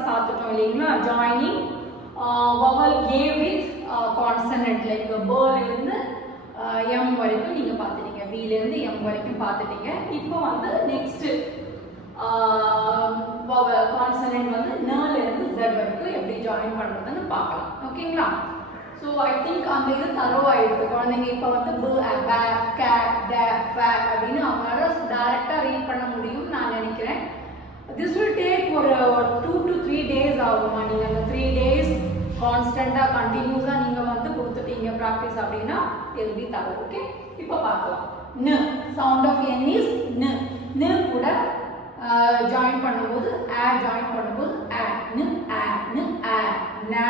class பார்த்துட்டோம் இல்லைங்களா joining vowel a with consonant like b இருந்து m வரைக்கும் நீங்க பார்த்துட்டீங்க b ல இருந்து m வரைக்கும் பார்த்துட்டீங்க இப்போ வந்து நெக்ஸ்ட் vowel consonant வந்து n ல இருந்து z வரைக்கும் எப்படி ஜாயின் பண்றதுன்னு பார்க்கலாம் ஓகேங்களா So I think அந்த இது தரோவா இருக்கு குழந்தைங்க இப்போ வந்து b a ba ka da fa அப்படினு அவங்களால டைரக்டா ரீட் பண்ண முடியும் நான் நினைக்கிறேன் This will take ஒரு 2 to 3 days ஆகுமா நீங்க அந்த 3 days கான்ஸ்டன்ட்டா கண்டினியூஸா நீங்க வந்து கொடுத்துட்டீங்க பிராக்டீஸ் அப்படினா will be thorough ஓகே இப்போ பார்க்கலாம் n sound of n is n கூட ஜாயின் பண்ணும்போது a ஜாயின் பண்ணும்போது a n a na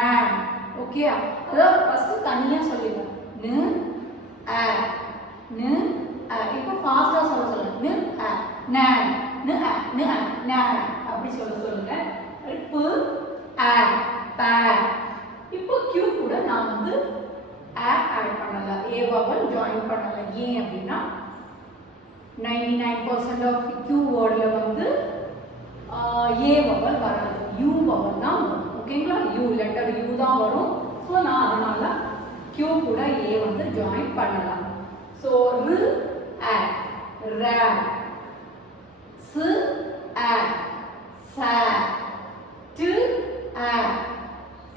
okay அத ஃபர்ஸ்ட் தனியா சொல்லிடுங்க n a இப்போ ஃபாஸ்டா சொல்லுங்க n a na அப்படி சொல்லுங்க p a pa இப்போ q கூட நான் வந்து a ஆட் பண்ணல a vowel ஜாயின் பண்ணல ஏன் அப்படினா 99% ஆஃப் q வேர்ட்ல வந்து a vowel வராது u vowel தான் வரும் ஓகேங்களா u லெட்டர் u தான் வரும் சோ நான் அதனால q கூட a வந்து ஜாயின் பண்ணலாம் so r a ra s a sa t a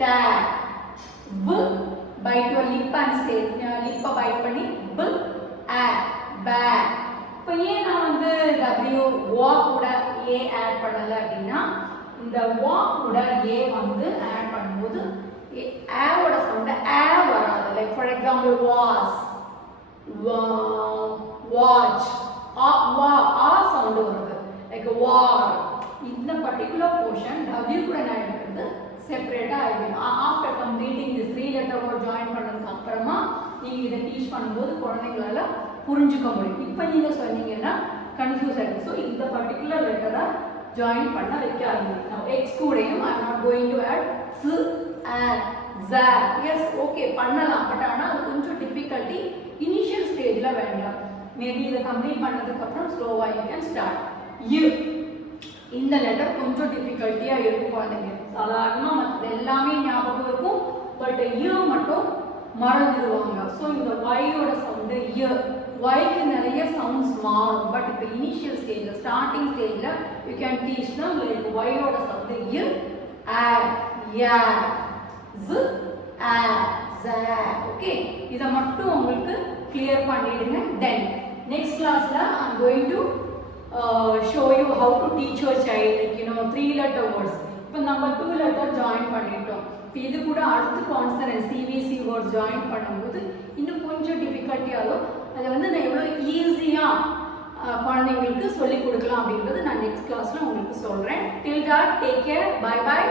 ta b bite your lip and say lip bite பண்ணி b a ba இப்போ ஏன் நான் வந்து w wa கூட a ஆட் பண்ணல அப்படினா இந்த wa கூட a வந்து ஆட் பண்ணும்போது a ஓட சவுண்ட் a வராது like for example was watch a sound வருது லைக் war இந்த பர்టిక్యులர் போர்ஷன் w கூட ஆட் பண்றது செப்பரேட்டா ஆயிடும் after completing this 3 letter word join பண்ணதுக்கு அப்புறமா நீங்க இத டீச் பண்ணும்போது குழந்தைகளால புரிஞ்சுக்க முடியும் இப்போ நீங்க சொன்னீங்கன்னா கன்ஃபியூஸ் ஆயிடும் சோ இந்த பர்టిక్యులர் லெட்டரை ஜாயின் பண்ண வைக்காதீங்க now x கூடயும் I am not going to add s a za yes okay பண்ணலாம் பட் ஆனா அது கொஞ்சம் டிஃபிகல்ட்டி இனிஷியல் ஸ்டேஜ்ல வேண்டாம் மேபி இத கம்ப்ளீட் பண்ணதுக்கு அப்புறம் ஸ்லோவா you can start u இந்த லெட்டர் கொஞ்சம் டிஃபிகல்ட்டியா இருக்கும் குழந்தைங்க சாதாரணமா மற்ற எல்லாமே ஞாபகம் இருக்கும் பட் u மட்டும் மறந்துடுவாங்க சோ இந்த y ஓட சவுண்ட் y y க்கு நிறைய சவுண்ட்ஸ் மாறும் பட் இப்போ இனிஷியல் ஸ்டேஜ்ல ஸ்டார்டிங் ஸ்டேஜ்ல you can teach them like y ஓட sound y a ya z a za okay இத மட்டும் உங்களுக்கு கிளியர் பண்ணிடுங்க then next classல I am going to show you how to teach your child like you know 3 letter words இப்போ நம்ம 2 letter join பண்ணிட்டோம் இப்போ இது கூட அடுத்து கான்சனன்ட் CVC words join பண்ணும்போது இன்னும் கொஞ்சம் டிஃபிகல்ட்டி ஆகும் அதை வந்து நான் எவ்வளவு ஈஸியா குழந்தைங்களுக்கு சொல்லி கொடுக்கலாம் அப்படின்றது நான் நெக்ஸ்ட் கிளாஸ்ல உங்களுக்கு சொல்றேன் till that take care bye bye